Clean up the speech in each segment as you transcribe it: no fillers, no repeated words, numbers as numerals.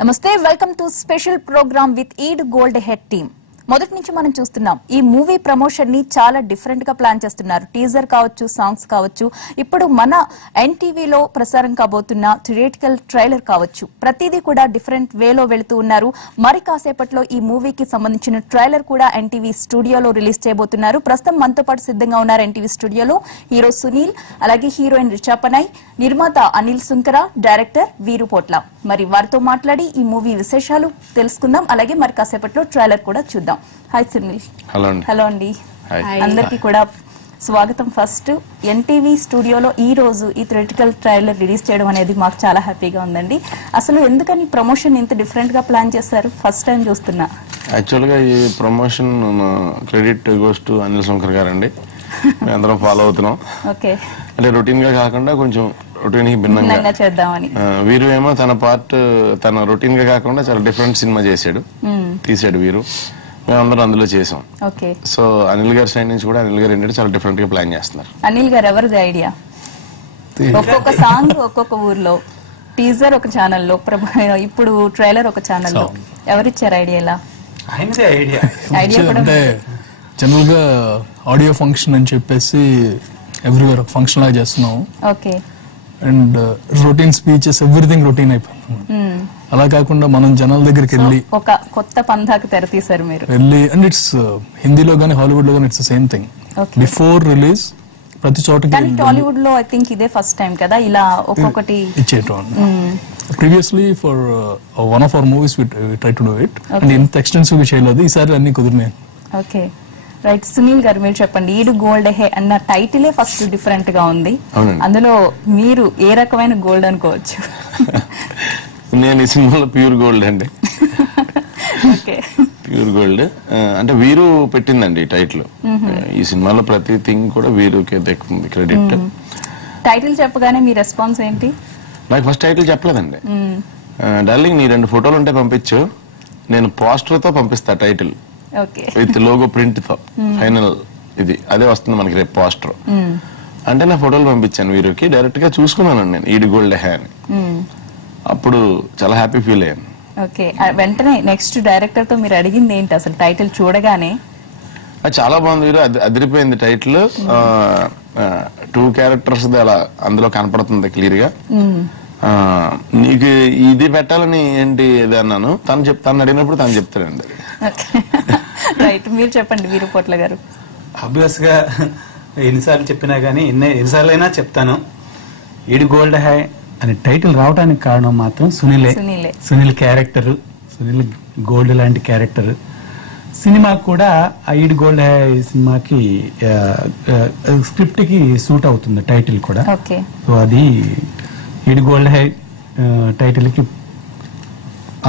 నమస్తే welcome to special program with Eedu gold Ehe team. మొదటి నుంచి మనం చూస్తున్నాం ఈ మూవీ ప్రమోషన్ ని చాలా డిఫరెంట్ గా ప్లాన్ చేస్తున్నారు. టీజర్ కావచ్చు, సాంగ్స్ కావచ్చు, ఇప్పుడు మన ఎన్టీవీలో ప్రసారం కాబోతున్న థియేటికల్ ట్రైలర్ కావచ్చు, ప్రతిదీ కూడా డిఫరెంట్ వేలో వెళుతూ ఉన్నారు. మరి కాసేపట్లో ఈ మూవీకి సంబంధించిన ట్రైలర్ కూడా ఎన్టీవీ స్టూడియోలో రిలీజ్ చేయబోతున్నారు. ప్రస్తుతం మనతో పాటు సిద్ధంగా ఉన్నారు ఎన్టీవీ స్టూడియోలో హీరో సునీల్, అలాగే హీరోయిన్ రిచా పనై, నిర్మాత అనిల్ సుంకర, డైరెక్టర్ వీరు పోట్ల. మరి వారితో మాట్లాడి ఈ మూవీ విశేషాలు తెలుసుకుందాం. అలాగే మరి కాసేపట్లో ట్రైలర్ కూడా చూద్దాం. హాయ్ సునీల్. హలో అండి. అందరికీ కూడా స్వాగతం. ఫస్ట్ ఎన్టీవీ స్టూడియోలో ఈ రోజు ఈ థియేటికల్ ట్రైలర్ రిలీజ్ చేయడం అనేది మాకు చాలా హ్యాపీగా ఉందండి. అసలు ఎందుకని ప్రమోషన్ ఇంత డిఫరెంట్ గా ప్లాన్ చేశారు? ఫస్ట్ టైం చూస్తున్నా. యాక్చువల్ గా ఈ promotion credit goes to Anil Shankar గారండి. మేమందరం ఫాలో అవుతున్నాం. ఓకే, అంటే రొటీన్ గా కాకుండా కొంచెం రొటీన్ కి భిన్నంగా చేద్దామని. వీరు ఏమో తన పార్ట్ తన రొటీన్ గా కాకుండా చాలా డిఫరెంట్ సినిమా తీసాడు వీరు. మేమందరం అందులో చేసాం. సో అనిల్ గారి సైడ్ నుంచి కూడా అనిల్ గారు ఏంటంటే చాలా డిఫరెంట్ గా ప్లాన్ చేస్తున్నారు. అనిల్ గారు ఎవరిది ఐడియా? ఒక్కొక్క సాంగ్ ఒక్కొక్క ఊర్లో, టీజర్ ఒక ఛానల్లో, ఇప్పుడు ట్రైలర్ ఒక ఛానల్లో. ఎవరిచ్చారు ఐడియా? ఇలా ఐడియా అంటే జనరల్ గా ఆడియో ఫంక్షన్ అని చెప్పేసి ఎవ్రీవేర్ ఫంక్షన్ లాగా చేస్తున్నాం. Okay. And routine speeches everything routine అయిపోతుంది. అలా కాకుండా మనం జనాల దగ్గరికి వెళ్ళి ఒక కొత్త పంథాకు తెరతీశారు మీరు. వెళ్ళి అండ్ ఇట్స్ హిందీలో గానీ హాలీవుడ్ లో గానీ it's same thing. Before release ప్రతి చోటకి. టాలీవుడ్ లో ఐ థింక్ ఇదే ఫస్ట్ టైం కదా ఇలా ఒక్కొక్కటి ఇచ్చేయటం. Previously for one of our movies we try to do it and ఇంత ఎక్స్టెన్సివ్ గా చేయలేదు. ఈసారి అన్ని కుదిరినాయి. Okay, right. సునీల్ గారు మీరు చెప్పండి. ఈడు గోల్డ్ హే అన్న టైటిలే ఫస్ట్ డిఫరెంట్ గా ఉంది. అందులో మీరు ఏ రకమైన గోల్డ్ అనుకోవచ్చు? నేను ఈ సినిమాలో ప్యూర్ గోల్డ్ అండి. ప్యూర్ గోల్డ్ అంటే వీరు పెట్టిందండి టైటిల్. ఈ సినిమాలో ప్రతి థింగ్ కూడా వీరుకే దక్కుతుంది క్రెడిట్. టైటిల్ చెప్పగానే మీ రెస్పాన్స్ ఏంటి? నాకు ఫస్ట్ టైటిల్ చెప్పలేదండి. డార్లింగ్ నీ 2 ఫోటోలు ఉంటే పంపించు, నేను పోస్టర్ తో పంపిస్తా టైటిల్ విత్ లోగో ప్రింట్ తో. ఫైనల్ ఇది అదే వస్తుంది మనకి రేపు పోస్టర్ అంటే. నా ఫోటోలు పంపించాను వీరికి. డైరెక్ట్ గా చూసుకున్నాను నేను ఈడు గోల్డ్ హే అని. అప్పుడు చాలా హ్యాపీ ఫీల్ అయ్యాను. ఓకే, వెంటనే నెక్స్ట్ డైరెక్టర్ తో మీరు అడిగింది ఏంటి అసలు టైటిల్ చూడగానే? చాలా బాగుంది వీరు, అదిరిపోయింది టైటిల్. 2 క్యారెక్టర్స్ అలా అందులో కనపడుతుంది క్లియర్ గా. నీకు ఇది పెట్టాలని ఏంటి ఇది అన్నాను. తను అడిగినప్పుడు తను చెప్తాడండి. రైట్, మీరు చెప్పండి వీరు పోట్ల గారు. ఆబ్వియస్ గా ఎన్నిసార్లు చెప్పినా గానీ ఎన్నిసార్లు అయినా చెప్తాను, ఈడు గోల్డ్ హై అనే టైటిల్ రావడానికి కారణం మాత్రం సునీల్ క్యారెక్టర్, సునీల్ గోల్డ్ లాంటి క్యారెక్టర్. సినిమా కూడా ఆ ఈడు గోల్డ్ హై సినిమాకి స్క్రిప్ట్ కి సూట్ అవుతుంది టైటిల్ కూడా. సో అది ఈడు గోల్డ్ హై టైటిల్ కి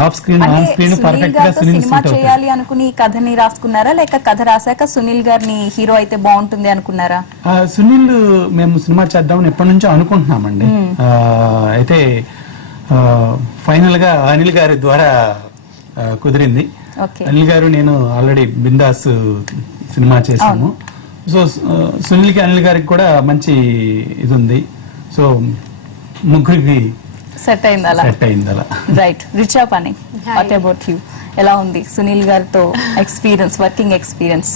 off screen on screen perfect గా సినిమా చేయాలి అనుకుని కథని రాసుకున్నారా, లేక కథ రాశాక సునీల్ గారిని హీరో అయితే బాగుంటుంది అనుకున్నారా? సునీల్ మేము సినిమా చేద్దామని ఎప్పటి నుంచో అనుకుంటున్నామండి. అయితే ఫైనల్ గా అనిల్ గారి ద్వారా కుదిరింది. అనిల్ గారు నేను ఆల్రెడీ బిందాస్ సినిమా చేశాము. సో సునీల్ కి అనిల్ గారికి కూడా మంచి ఇది ఉంది. సో ముగ్గురికి సెట్ అయింది అలా. రైట్, రిచా పని, వాట్ అబౌట్ యూ? ఎలా ఉంది సునీల్ గారితో ఎక్స్పీరియన్స్, వర్కింగ్ ఎక్స్పీరియన్స్?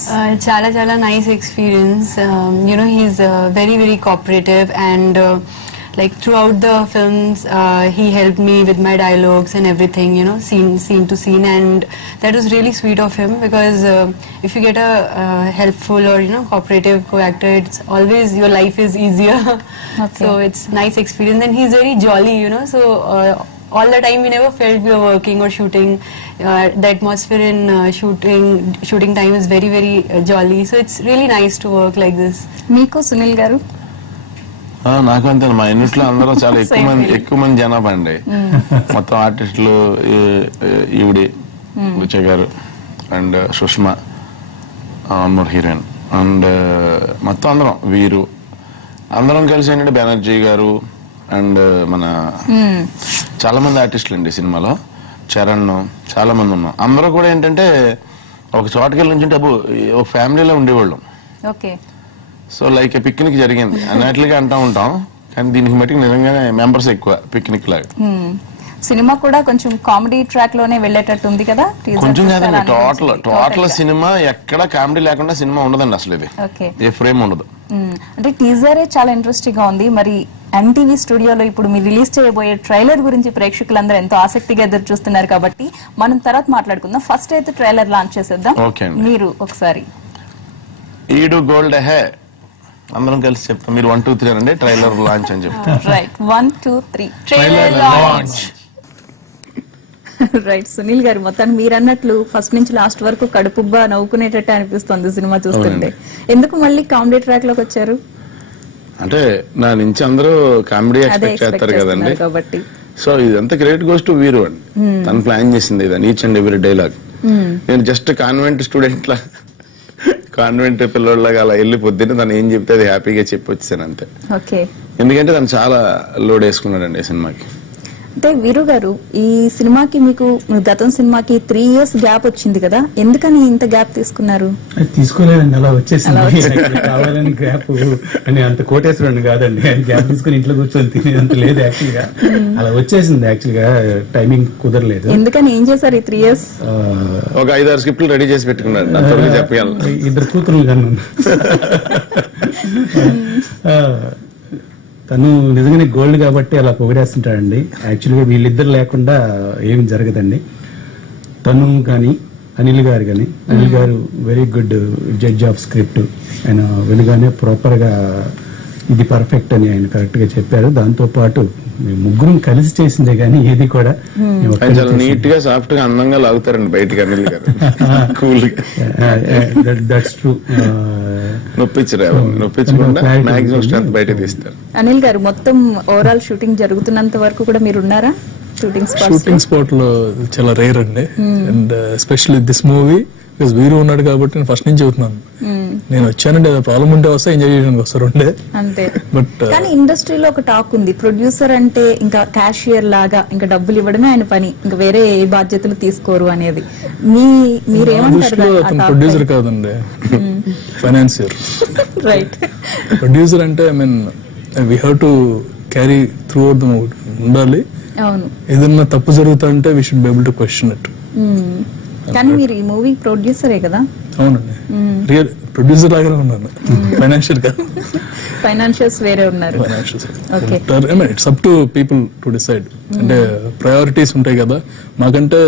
చాలా చాలా nice experience. You know he's very very cooperative and like throughout the films he helped me with my dialogues and everything, you know, scene to scene, and that was really sweet of him because if you get a helpful or, you know, cooperative co-actor, it's always your life is easier. So it's nice experience and he's very jolly, you know, so all the time we never felt we were working or shooting. The atmosphere in shooting time is very very jolly, so it's really nice to work like this. Meeku Sunil garu? నాకు అంతే. మా unit లో అందరూ చాలా ఎక్కువ మంది జనాభా అండి. మొత్తం ఆర్టిస్టులు ఈవిడి రుచ గారు అండ్ సుష్మా అన్మోర్ హీరోయిన్ అండ్ మొత్తం అందరం వీరు అందరం కలిసి ఏంటంటే బెనర్జీ గారు అండ్ మన చాలా మంది ఆర్టిస్టులు అండి సినిమాలో. చరణ్, చాలా మంది ఉన్నాం. అందరూ కూడా ఏంటంటే ఒక చోటకి వెళ్ళి నుంచి ఒక ఫ్యామిలీలో ఉండేవాళ్ళం. సో లైక్ పిక్నిక్ జరిగింది అన్నట్లుగా అంటూ ఉంటాం, కానీ దీనికి మటుకు నిజంగానే మెంబర్స్ ఎక్కువ పిక్నిక్ లాగా. సినిమా కూడా కొంచెం కామెడీ ట్రాక్ లోనే వెళ్ళేటట్టు ఉంది కదా కొంచెం కాదండి, టోటల్ సినిమా ఎక్కడ కామెడీ లేకుండా సినిమా ఉండదండి అసలు. ఇది ఓకే, ఏ ఫ్రేమ్ ఉండదు. అంటే టీజరే చాలా ఇంట్రెస్టింగ్ గా ఉంది. మరి ఎన్టీవీ స్టూడియోలో ఇప్పుడు మీరు రిలీజ్ చేయబోయే ట్రైలర్ గురించి ప్రేక్షకులందరూ ఎంతో ఆసక్తిగా ఎదురు చూస్తున్నారు కాబట్టి మనం తర్వాత మాట్లాడుకుందాం. ఫస్ట్ అయితే ట్రైలర్ లాంచ్ చేసేద్దాం. మీరు ఒకసారి ఈడు గోల్డ్ హే అందరం కలిసి చెప్తాం. మీరు 1 2 3 అనండి, ట్రైలర్ లాంచ్ అని చెప్తాం. Right, 1 2 3 trailer launch. Right, Sunil గారు మొత్తాన్ని మీరు అన్నట్లు ఫస్ట్ నుంచి లాస్ట్ వరకు కడుపుబ్బా నవ్వుకునేటట్టు అనిపిస్తుంది సినిమా చూస్తుంటే. ఎందుకు మళ్ళీ కామెడీ ట్రాక్ లోకి వచ్చారు? అంటే నా నుంచి అందరూ కామెడీ ఎక్స్పెక్ట్ చేస్తారు కదండి కాబట్టి. సో ఇదంతా క్రెడిట్ గోస్ టు వీరు అండి. తను ప్లాన్ చేసింది ఇదని, ఈచ్ అండ్ ఎవ్రీ డైలాగ్. నేను జస్ట్ కాన్వెంట్ స్టూడెంట్ లా, కాన్వెంట్ పిల్లలాగా అలా వెళ్ళి పొద్దున్న తను ఏం చెప్తే అది హ్యాపీగా చెప్పి వచ్చాను అంతే. ఓకే, ఎందుకంటే తను చాలా లోడ్ వేసుకున్నాడండి ఈ సినిమాకి. అంటే వీరు గారు, ఈ సినిమాకి మీకు గతం సినిమాకి 3 years గ్యాప్ వచ్చింది కదా, ఎందుకని ఇంత గ్యాప్ తీసుకున్నారు? తీసుకోలేదండి, అలా వచ్చేసింది. కావాలని గ్యాప్ అని అంత కోటేశ్వరుడు కాదండి, గ్యాప్ తీసుకుని ఇంట్లో కూర్చొని తినేంత లేదు యాక్చువల్ గా. అలా వచ్చేసింది యాక్చువల్ గా, టైమింగ్ కుదరలేదు. ఎందుకని ఏం చేశారు ఈ 3 years? ఒక 5-6 స్క్రిప్ట్లు రెడీ చేసి పెట్టుకున్నాడు, చెప్పగలను. 2 కూతురులు కన్నా. తను నిజంగానే గోల్డ్ కాబట్టి అలా పొగిడేస్తుంటాడండి. యాక్చువల్గా వీళ్ళిద్దరు లేకుండా ఏమి జరగదండి. తను కానీ అనిల్ గారు కానీ, అనిల్ గారు very good judge of script. ఆయన వినగానే ప్రాపర్గా ఇది పర్ఫెక్ట్ అని ఆయన కరెక్ట్ గా చెప్పారు. దాంతో పాటు మేము ముగ్గురం కలిసి చేసిందే కానీ ఏది కూడా నీట్ గా సాఫ్ట్ గా అందంగా లాగుతారండి బయటకి అనిల్ గారు. Cool that's true. నొప్పించకుండా మాక్సిమం స్ట్రెంత్ బయట తీస్తారు. అనిల్ గారు, మొత్తం ఓవరాల్ షూటింగ్ జరుగుతున్నంత వరకు కూడా మీరు ఉన్నారా షూటింగ్ స్పాట్ లో? చాలా రేర్ అండి. And especially this movie because వీరు ఉన్నాడు కాబట్టి నేను ఫస్ట్ నుంచి చెబుతున్నాను. నేను వచ్చానంటే ఏదో ప్రాబ్లం ఉంటే వస్తే ఎంజాయ్ చేయడానికి వస్తారు ఉండే అంతే. బట్ కానీ ఇండస్ట్రీలో ఒక టాక్ ఉంది, ప్రొడ్యూసర్ అంటే ఇంకా క్యాషియర్ లాగా, ఇంకా డబ్బులు ఇవ్వడమే ఆయన పని, ఇంకా వేరే ఏ బాధ్యతలు తీసుకోరు అనేది. మీరేమంటారు? ప్రొడ్యూసర్ కాదండి, ఫైనాన్సియర్. రైట్, ప్రొడ్యూసర్ అంటే I mean we have to carry through out the movie ఉండాలి. అవును, ఏదన్నా తప్పు జరుగుతా అంటే we should be able to question it. కానీ మీరు ఈ మూవీ ప్రొడ్యూసరే కదా? అవునండి, రియల్ ప్రొడ్యూసర్ లాగానే ఉన్నాను, ఫైనాన్షియల్ కాదు. ఫైనాన్షియల్స్ వేరే ఉన్నారు. It's up to people to decide. అంటే ప్రయారిటీస్ ఉంటాయి కదా, మాకంటే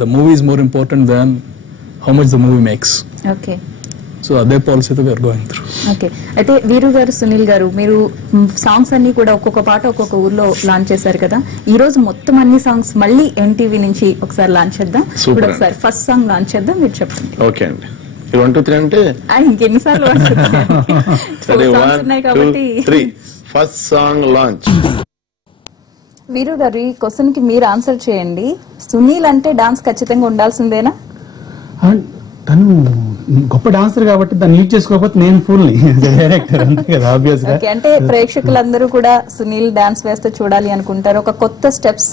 the movie is more important than how much the movie makes. Okay, so అదే పాలసీతో వీఆర్ గోయింగ్ త్రూ. ఓకే, అయితే వీరు గారు, సునీల్ గారు, మీరు సాంగ్స్ అన్ని కూడా ఒక్కొక్క పాట ఒక్కొక్క ఊర్లో లాంచ్ చేశారు కదా. ఈ రోజు మొత్తం అన్ని సాంగ్స్ మళ్ళీ ఎన్టీవీ నుంచి ఒకసారి లాంచ్ చేద్దాం. ఇప్పుడు ఒకసారి ఫస్ట్ సాంగ్ లాంచ్ చేద్దాం, మీరు చెప్పండి. ఓకే అండి, 1 2 3 అంటే ఇంకెన్నిసార్లు ఉన్నాయి కాబట్టి ఫస్ట్ సాంగ్ లాంచ్. వీరు గారు, ఈ క్వశ్చన్ కి మీరు ఆన్సర్ చేయండి. సునీల్ అంటే డాన్స్ ఖచ్చితంగా ఉండాల్సిందేనా? తను గొప్ప డాన్సర్ కాబట్టి దాన్ని యూజ్ చేసుకోకపోతే నేను ఫుల్ డైరెక్టర్ అంతే కదా, ఆబ్వియస్ గా. అంటే ప్రేక్షకులందరూ కూడా సునీల్ డాన్స్ వేస్తే చూడాలి అనుకుంటారు, ఒక కొత్త స్టెప్స్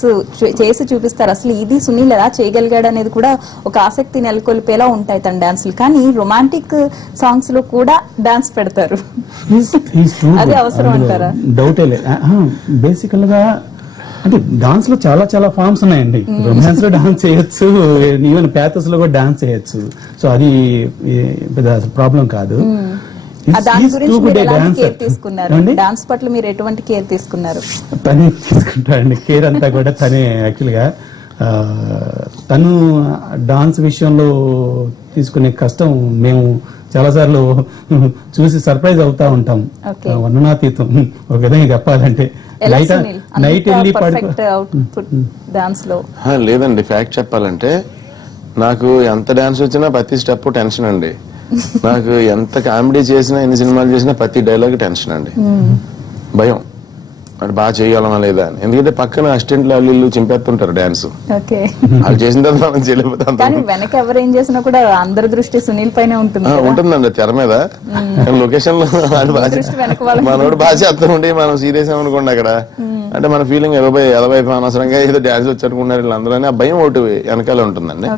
చేసి చూపిస్తారు. అసలు ఇది సునీల్ ఎలా చేయగలిగాడు అనేది కూడా ఒక ఆసక్తి నెలకొల్పేలా ఉంటాయి తన డాన్సులు. కానీ రొమాంటిక్ సాంగ్స్ లో కూడా డాన్స్ పెడతారు, అది అవసరం అంటారా? డౌటే లేదు. బేసికల్ గా అంటే డాన్స్ లో చాలా చాలా ఫార్మ్స్ ఉన్నాయండి. రొమాన్స్ లో డాన్స్ చేయొచ్చు, ఈవెన్ ప్యాథస్ లో కూడా డాన్స్ చేయొచ్చు. సో అది పెద్ద ప్రాబ్లం కాదు. డాన్స్ పట్ల మీరు ఎటువంటి కేర్ తీసుకున్నారు? తనే తీసుకుంటాడండి కేర్ అంతా కూడా తనే. యాక్చువల్ గా తను డాన్స్ విషయంలో తీసుకునే కష్టం మేము చాలా సార్లు చూసి సర్ప్రైజ్ అవుతా ఉంటాం. వర్ణనాతీతం ఒక విధంగా చెప్పాలంటే. నైట్ వెళ్ళి లేదండి, ఫ్యాక్ట్ చెప్పాలంటే నాకు ఎంత డాన్స్ వచ్చినా ప్రతి స్టెప్ టెన్షన్ అండి. నాకు ఎంత కామెడీ చేసినా, ఎన్ని సినిమాలు చేసినా ప్రతి డైలాగ్ టెన్షన్ అండి, భయం. అది బాగా చేయగలమా లేదా అని. ఎందుకంటే పక్కన అసిస్టెంట్లు వాళ్ళు చింపేస్తుంటారు డాన్స్, వాళ్ళు చేసిన తర్వాత మనం చేయలేకపోతాం. వెనక ఎవరు ఏం చేసినా కూడా అందరి దృష్టి సునీల్ పైన ఉంటుందండి తెర మీద. లొకేషన్ లో మనోడు బాగా చేస్తూ ఉండి మనం సీరియస్ అనుకోండి అక్కడ, అంటే మన ఫీలింగ్ ఎలవై అనవసరంగా ఏదో డాన్స్ వచ్చారుకున్నారు వీళ్ళందరూ అని ఆ భయం ఒకటి వెనకాల ఉంటుందండి.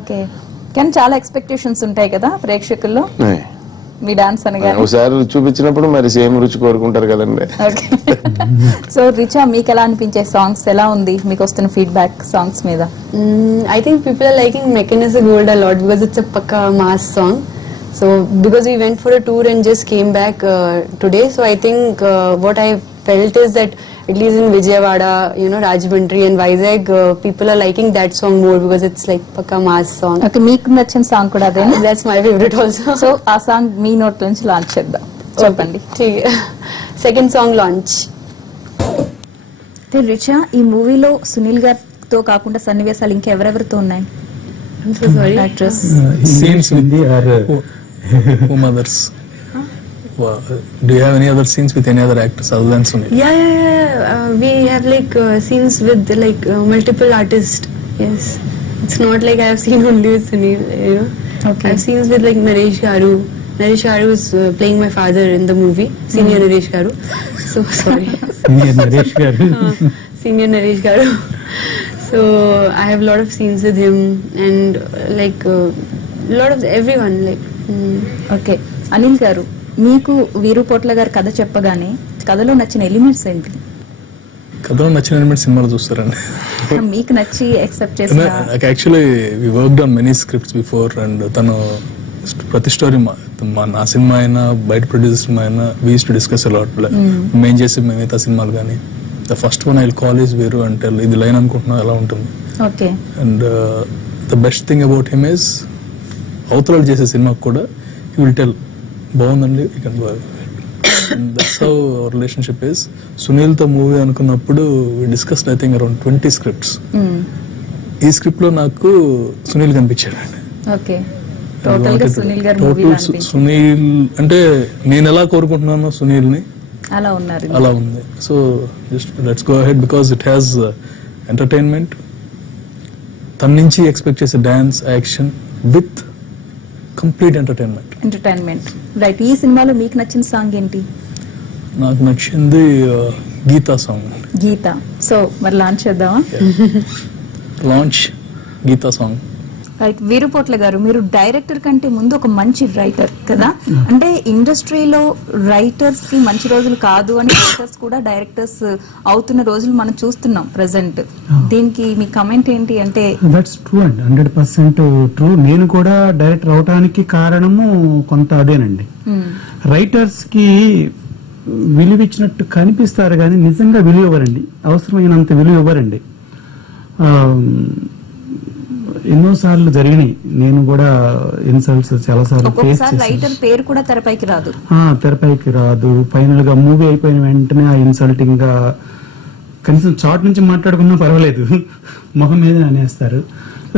కానీ చాలా ఎక్స్పెక్టేషన్స్ ఉంటాయి కదా ప్రేక్షకుల్లో. మీ డాన్స్ అనగా. ఒకసారి చూపించినప్పుడు మరి సేమ్ రుచి కోరుకుంటారు కదండి. సో రిచా, మీకు ఎలా అనిపించే సాంగ్స్, ఎలా ఉంది మీకు వస్తున్న ఫీడ్బ్యాక్ సాంగ్స్ మీద? I think people are liking Meccan is a Gold a lot because it's a pakka mass song. So because we went for a tour and just came back today, so I think what I felt is that at least in Vijayawada, Rajahmundry and Vizag, people are liking that song more because it's like pakka mass song. Okay, మీకు నచ్చిన song కూడా అదే? That's my favorite also. So ఆ song మీ note నుంచి launch చేద్దాం, చెప్పండి. Second song launch. Richa, ఈ మూవీలో సునీల్ గారితో కాకుండా సన్నివేశాలు ఇంకెవరెవరితో ఉన్నాయి? I'm so sorry. Actress. Scenes with whom others? Do you have any other scenes with any other actors other than Sunil? Yeah. We have like scenes with like multiple artists. Yes, it's not like I have seen only with Sunil. Okay. I have scenes with like Naresh Garu. Naresh Garu is playing my father in the movie. Senior Naresh Garu. So sorry. Senior Naresh Garu. Senior Naresh Garu. So I have a lot of scenes with him and like a lot of everyone like. Okay, Anil గారు, మీకు వీరుపోట్ల గారు కథ చెప్పగానే కథలో నచ్చిన elements ఏంటి? కథలో నచ్చిన ఎలిమెంట్స్ సినిమాలో చూస్తారండి. మీకు నచ్చి యాక్సెప్ట్ చేసిన? Actually we worked on many scripts before and తను ప్రతి స్టోరీ నా సినిమా అయినా బయట ప్రొడ్యూసర్ సినిమా అయినా we use to discuss a lot. మేము చేసే మిగతా సినిమాలు కానీ the first one I will call is వేరు అంటే ఇది లైన్ అనుకుంటున్నా ఎలా ఉంటుంది. Okay. And the best thing about him is అవతరాలు చేసే సినిమాకి కూడా హీ విల్ టెల్ బాగుందండి, you can go. That's how our relationship is. Sunil తో మూవీ అనుకున్నప్పుడు we discussed I think around 20 scripts. ఈ స్క్రిప్ట్ లో నాకు సునీల్ కనిపించాడు. ఓకే, టోటల్ గా సునీల్ గారు మూవీ అనిపించింది. సునీల్ అంటే నేను ఎలా కోరుకుంటున్నానో సునీల్ ని అలా ఉన్నారు, అలా ఉంది. So just let's go ahead because it has entertainment. తన నుంచి ఎక్స్పెక్ట్ చేసే dance, action with complete entertainment. Right. ఈ సినిమాలో మీకు నచ్చిన సాంగ్ ఏంటి? నాకు నచ్చింది గీతా సాంగ్. గీత. సో మరి లాంచ్ చేద్దామా? Launch Geetha song. Right. Veerupotla గారు, మీరు డైరెక్టర్ కంటే ముందు ఒక మంచి రైటర్ కదా, అంటే ఇండస్ట్రీలో రైటర్స్ కి మంచి రోజులు కాదు అని రైటర్స్ కూడా డైరెక్టర్స్ అవుతున్న రోజులు మనం చూస్తున్నాం ప్రెసెంట్. దీనికి మీ కమెంట్ ఏంటి? అంటే దట్స్ ట్రూ అండి, 100% ట్రూ. నేను కూడా డైరెక్టర్ అవటానికి కారణము కొంత అదేనండి. రైటర్స్ కి విలువ ఇచ్చినట్టు కనిపిస్తారు కానీ నిజంగా విలువ ఇవ్వరండి, అవసరమైనంత విలువ ఇవ్వరండి. ఎన్నోసార్లు జరిగినాయి, నేను కూడా ఇన్సల్ట్స్ చాలా సార్లు ఫేస్ చేశాను. రైటర్ పేరు కూడా తెరపైకి రాదు. ఫైనల్ గా మూవీ అయిపోయిన వెంటనే ఆ ఇన్సల్టింగ్ గా కనీసం చాట్ నుంచి మాట్లాడుకున్నా పర్వాలేదు, మొహం మీద అనేస్తారు.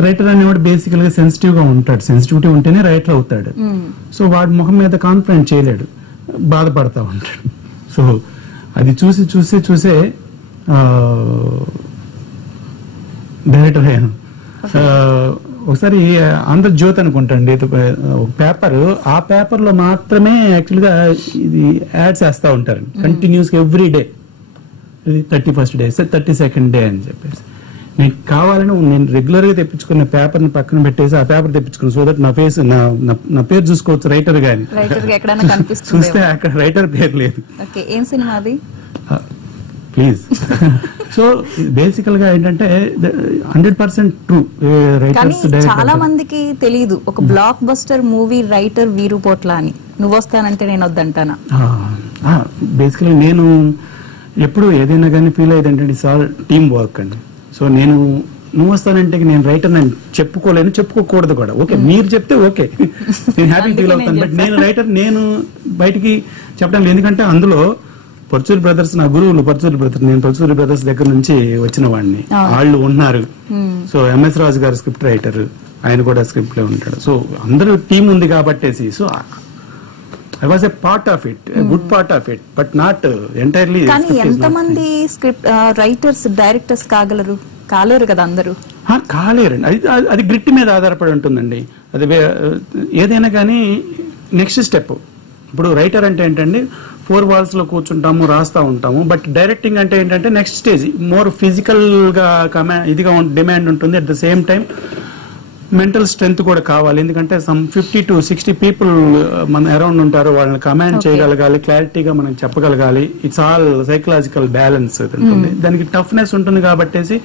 రైటర్ అనేవాడు బేసికల్ గా సెన్సిటివ్ గా ఉంటాడు, సెన్సిటివిటీ ఉంటేనే రైటర్ అవుతాడు. సో వాడు మొహం మీద కాన్ఫిడెంట్ చేయలేడు, బాధపడతా ఉంటాడు. సో అది చూసే డైరెక్టర్ అయ్యాను. ఒకసారి ఆంధ్రజ్యోతి అనుకుంటాండి పేపర్, ఆ పేపర్ లో మాత్రమే యాక్చువల్ గా ఇది యాడ్స్ వేస్తా ఉంటారు continuous every day. 31st day, 32nd day అని చెప్పేసి నేను కావాలని నేను రెగ్యులర్ గా తెప్పించుకున్న పేపర్ ని పక్కన పెట్టేసి ఆ పేపర్ తెప్పించుకున్నాను. సో దట్ నా ఫేస్ నా పేరు చూసుకోవచ్చు రైటర్ గాని. చూస్తే అక్కడ రైటర్ పేరు లేదు. ఏం సినిమా అది? ప్లీజ్. సో బేసికల్ గా ఏంటంటే 100% ట్రూ. చాలా మందికి తెలియదు ఒక block buster movie writer Veerupotla అని. నువ్వు వస్తానంటే నేను వద్దంటానా? బేసికలీ నేను ఎప్పుడు ఏదైనా కానీ ఫీల్ అయ్యేది ఏంటంటే సార్ టీమ్ వర్క్ అండి. సో నువ్వు వస్తానంటే నేను రైటర్ నేను చెప్పుకోలేను, చెప్పుకోకూడదు కూడా. ఓకే, మీరు చెప్తే ఓకే, నేను హ్యాపీ ఫీల్ అవుతాను. బట్ నేను రైటర్ నేను బయటికి చెప్పడం, ఎందుకంటే అందులో పర్చూరి బ్రదర్స్ నా గురువులు. పర్చూరి బ్రదర్స్, నేను పర్చూరి బ్రదర్స్ దగ్గర నుంచి వచ్చిన వాడిని, వాళ్ళు ఉన్నారు. సో ఎంఎస్ రాజు గారు స్క్రిప్ట్ రైటర్, ఆయన కూడా స్క్రిప్ట్ లో ఉంటాడు. సో అందరూ టీం ఉంది కాబట్టేసి so I was a part of it, good part of it, but not entirely. కానీ ఎంతమంది స్క్రిప్ట్ రైటర్స్ డైరెక్టర్స్ కాలేరు కదా అందరూ? కాలేరండి, అది గ్రిట్ మీద ఆధారపడి ఉంటుందండి. అది ఏదైనా కానీ నెక్స్ట్ స్టెప్. ఇప్పుడు రైటర్ అంటే ఏంటండి, 4 walls లో కూర్చుంటాము, రాస్తా ఉంటాము. బట్ డైరెక్టింగ్ అంటే ఏంటంటే నెక్స్ట్ స్టేజ్, మోర్ ఫిజికల్ గా ఇదిగా డిమాండ్ ఉంటుంది. At the same time mental strength కూడా కావాలి. ఎందుకంటే సమ్ 50 to 60 పీపుల్ మన అరౌండ్ ఉంటారు, వాళ్ళని కమాండ్ చేయగలగాలి, క్లారిటీగా మనం చెప్పగలగాలి. ఇట్స్ ఆల్ సైకలాజికల్ బ్యాలెన్స్ ఉంటుంది. దానికి టఫ్నెస్ ఉంటుంది కాబట్టి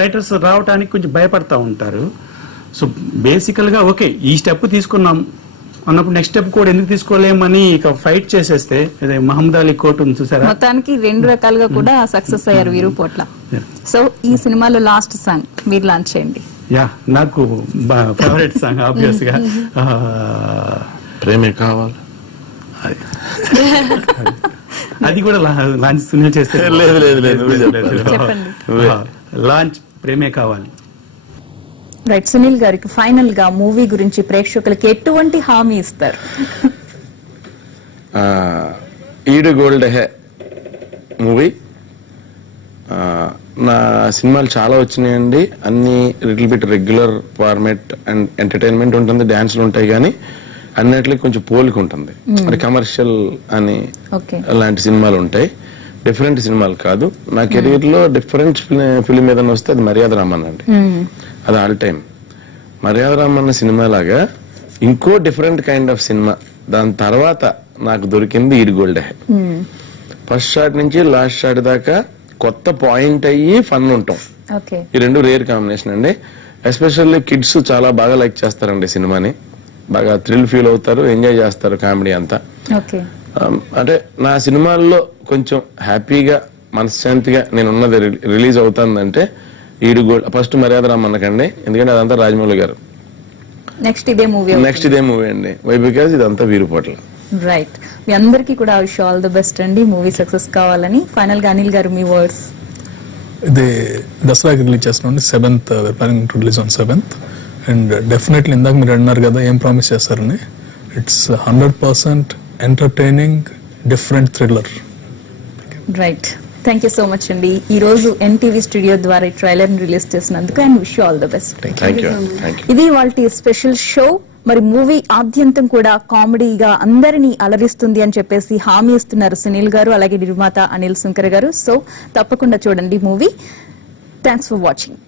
రైటర్స్ రావడానికి కొంచెం భయపడతా ఉంటారు. సో బేసికల్ గా ఓకే ఈ స్టెప్ తీసుకున్నాం అన్నప్పుడు నెక్స్ట్ స్టెప్ కూడా ఎందుకు తీసుకోలేమని ఇక ఫైట్ చేసేస్తే, అదే మహమ్మద్ అలీ కోట్ ఉంది చూసారా, మొత్తానికి 2 రకాలుగా కూడా సక్సెస్ అయ్యారు విరూపోట్ల. సో ఈ సినిమాలో లాస్ట్ సాంగ్ మీరు లాంచ్ చేయండి. యా, నాకు ఫేవరెట్ సాంగ్ ఆబ్వియస్ గా ప్రేమే కావాలి. అది కూడా లాంచ్ సునీల్ చేస్తే చెప్పండి. లాంచ్ ప్రేమే కావాలి. రైట్, సునీల్ గారికి ఫైనల్ గా మూవీ గురించి ప్రేక్షకులకి ఎటువంటి హామీ ఇస్తారు? ఈడు గోల్డ్ హే మూవీ, నా సినిమాలు చాలా వచ్చినాయండి. అన్ని little bit regular format and entertainment ఉంటుంది, డాన్స్లు ఉంటాయి, కానీ అన్నిటికీ కొంచెం పోలిక ఉంటుంది. అంటే కమర్షియల్ అని అలాంటి సినిమాలు ఉంటాయి, డిఫరెంట్ సినిమాలు కాదు. నా కెరీర్ లో డిఫరెంట్ ఫిలిం ఏదైనా వస్తే అది మర్యాద రామన్ అండి. అది ఆల్ టైమ్. మర్యాద రామన్న సినిమా లాగా ఇంకో డిఫరెంట్ కైండ్ ఆఫ్ సినిమా దాని తర్వాత నాకు దొరికింది ఈడు గోల్డ్ హే. ఫస్ట్ షాట్ నుంచి లాస్ట్ షాట్ దాకా కొత్త పాయింట్ అయ్యి ఫన్ ఉంటాం. ఈ 2 రేర్ కాంబినేషన్ అండి. ఎస్పెషల్లీ కిడ్స్ చాలా బాగా లైక్ చేస్తారండి సినిమాని, బాగా థ్రిల్ ఫీల్ అవుతారు, ఎంజాయ్ చేస్తారు కామెడీ అంతా. అంటే నా సినిమాల్లో కొంచెం హ్యాపీగా మనశ్శాంతిగా నేనున్నది రిలీజ్ అవుతుందంటే ఈడు గోల్డ్. ఫస్ట్ మర్యాద రామన్నకండి, ఎందుకంటే అదంతా రాజమౌళి గారు. నెక్స్ట్ ఇదే మూవీ అండి. వై బికాజ్ ఇదంతా వీరుపోట్ల. రైట్, మీ అందరికీ కూడా విష్ ఆల్ ది బెస్ట్ అండి, మూవీ సక్సెస్ కావాలని. ఫైనల్ గా అనిల్ గారు మీ వర్డ్స్. ఇది దసరాకి రిలీజ్ చేస్తున్నాం. 7th planning to release on 7th. And definitely ఇందాక మీరు అన్నారు కదా ఏం ప్రామిస్ చేస్తారని, it's 100% entertaining different thriller. Right, thank you so much అండి. ఈ రోజు ఎన్టీవీ స్టూడియో ద్వారా ట్రైలర్ ని రిలీజ్ చేసినందుకు and wish you all the best. ఇది వాళ్ళ స్పెషల్ షో. మరి మూవీ ఆద్యంతం కూడా కామెడీగా అందరినీ అలరిస్తుంది అని చెప్పేసి హామీ ఇస్తున్నారు సునీల్ గారు, అలాగే నిర్మాత అనిల్ సుంకర్ గారు. సో తప్పకుండా చూడండి మూవీ. Thanks for watching.